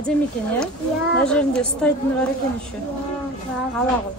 Әдемі екен, иә? Мына жерінде ұстайтыны бар екен еще. Ала ғой.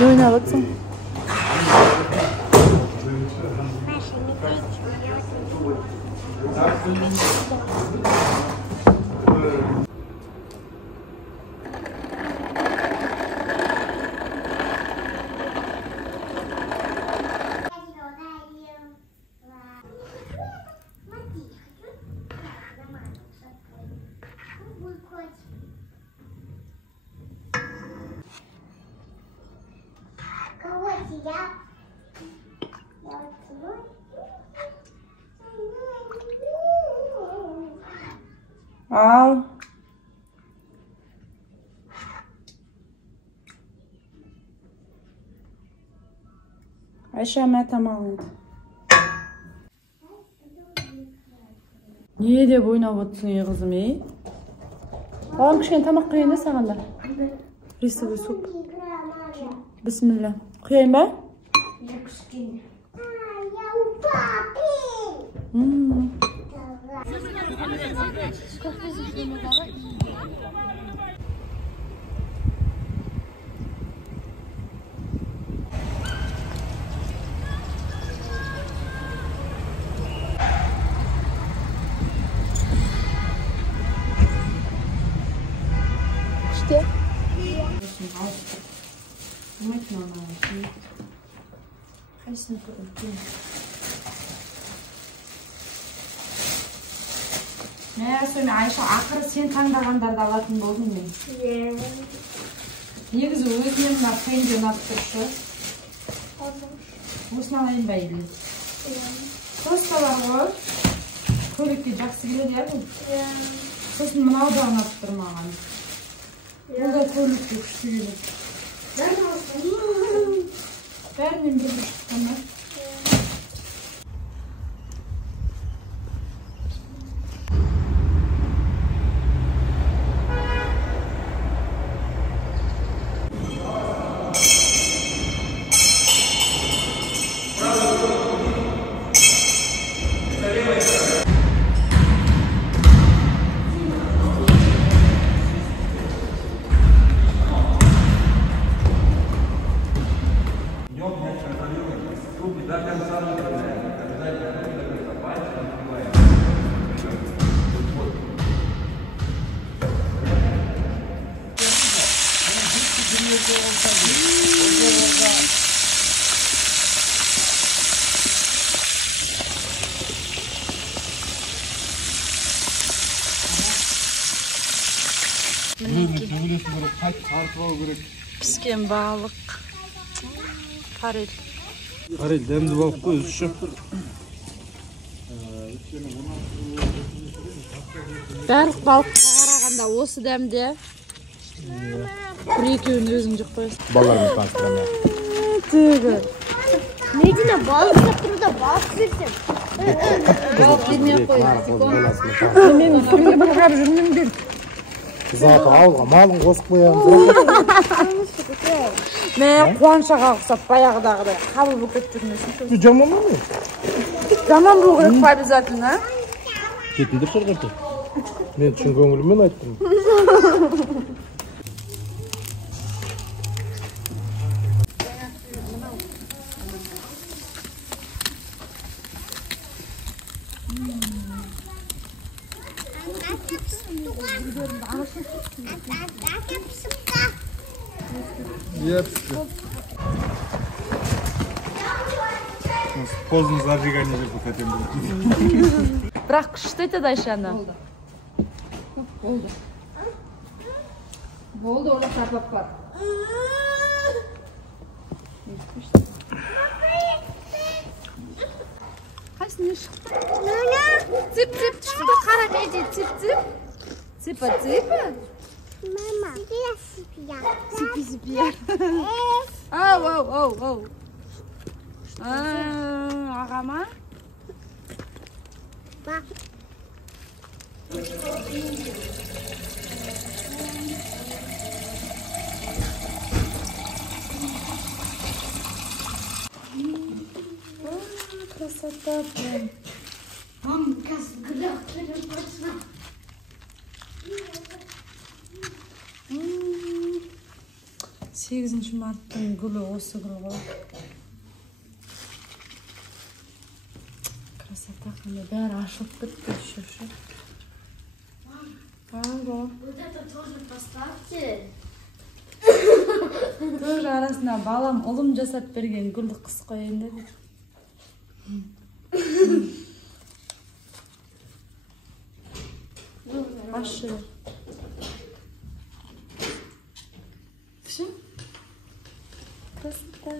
Ne oynayacaksın? Al. Ayşe mə tamam indi. Niye de oynab otursun ya kızım ey? Babam kişken tamak kıyın da sana da. Risovый суп. Bismillah. Kıyayım ben? İşte. Meğerse Ayşe ақыры сен таңдағандарды алатын болдың мен. Негізі өзіне мына теңге ұнап тұршы. Осыны алайын ба еді? Тоскалар ғой. Көйлекке жақсы келеді иә бұл? Сосын мынау да ұнап тұр маған. Ол да көйлекке күшті келеді. Бәрінен бір шыққаны. Pişken balık. Farel. Farel demli balık koy şu. Барлық балыққа қарағанда осы дәмде. Бір-екеуін өзің жеп қоясың. Балаларымыз таныстырамын. Тегі. Медина балық тұрда балық берсем. Балық бермей-ақ қойыңыз. Мен бір қарап жүрмін бер. Заты алға малын қосып қоямыз. Мен қуаншаға ұқсап баяғыдағыдай қабыл болып кетіп жүрмесін. Жаман ма? Жаман болу керек қой обязательно. Кетіндір шырғырды. Мен шын көңіліммен айттым. Поздно зажигание деп хотим. Бірақ күшті етеді Айшаны. Болды. Болды, орда сарпап бар. Kaçsın çıktı? Zip zip çıktı. Kara neydi? Zip zip. Zipa zipa. Mama. Sipi. Zipi zipi yer. Oh. Ağama. Bak. Красота прям. Мам, каз гülakların başına. 8 mart'ın gülü осы gülü. Красота қандай бәрі ашылып кетті şu. Вот это тоже поставьте. Тоже арасында балам ұлым жасап берген гүлді қыс қойайын деп. Ашы. Все? Красота.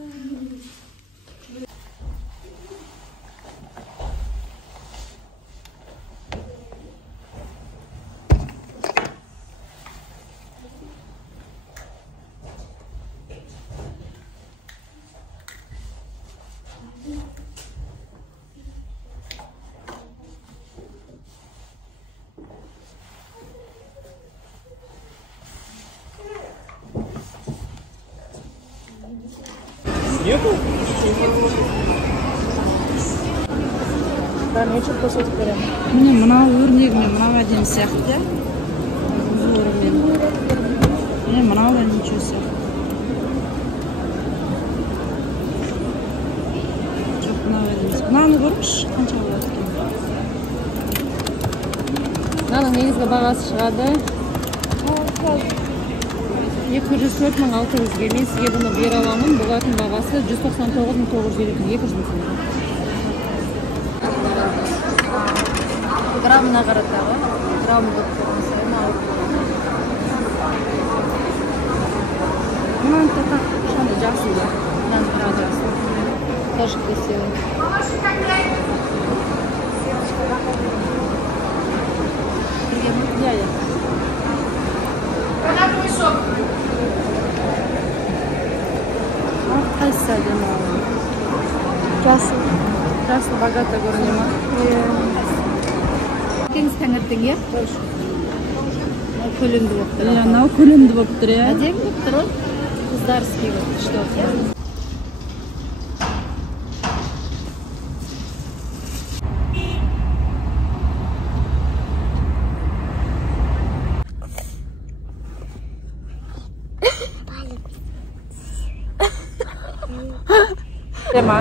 Нету? Да, нечего посылать прям. Міне мынау өрнегімен мынау әдемі сияқты. Узорымен. Міне мынау да ничего сияқты. Жоқ, мынау әдемі. Мынаны көріңізші, қанша болады екен. Мынаның негізгі бағасы шығады. 204.600 мен сізге бұны бере аламын. Бұлардың бағасы 199.950 200 мың. Грамына қаратағы. Грамы көп болғанса. Мынаны тақақ шаны жақсы да. Мынаны тұрады. Тоже красивый. Дядя. Қайсы әдемі алған? Жасыл богато көріне ма? Теңіз тәңірттің, е? Көлемді болып тұр. Мынау көлемді болып тұр, е? Әдемі болып тұр, ол? Қыздарский болып күшті болып тұр. Tema.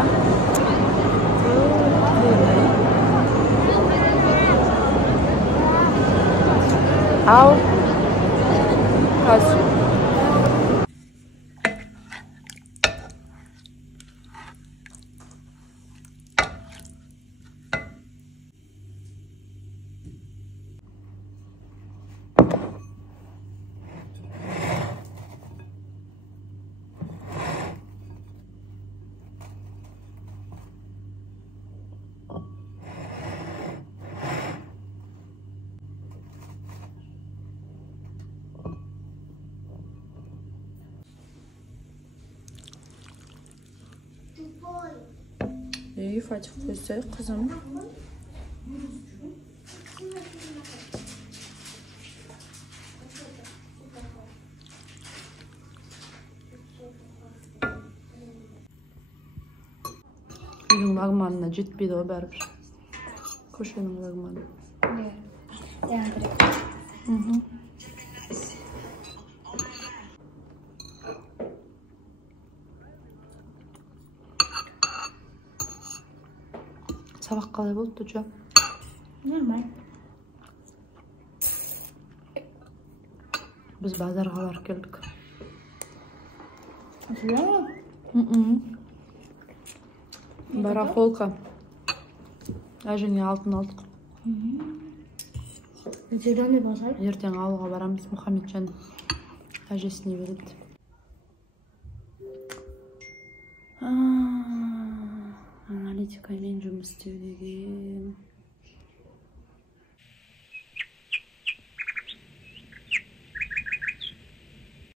Al. Kaç. İyi Fatih koysa kızım. Үйдің лагманына жетпейді ғой бәрібір. Көшенің лагманы. Sabah қалай болды Туча? Нормально. Біз базарға барып келдік. Серьезно? Барахолка. Әжеңе алтын алдық. Зеленый базар. Ертең ауылға барамыз, Мұхамеджан әжесіне береді. Аналитика мен жұмыс істеудегі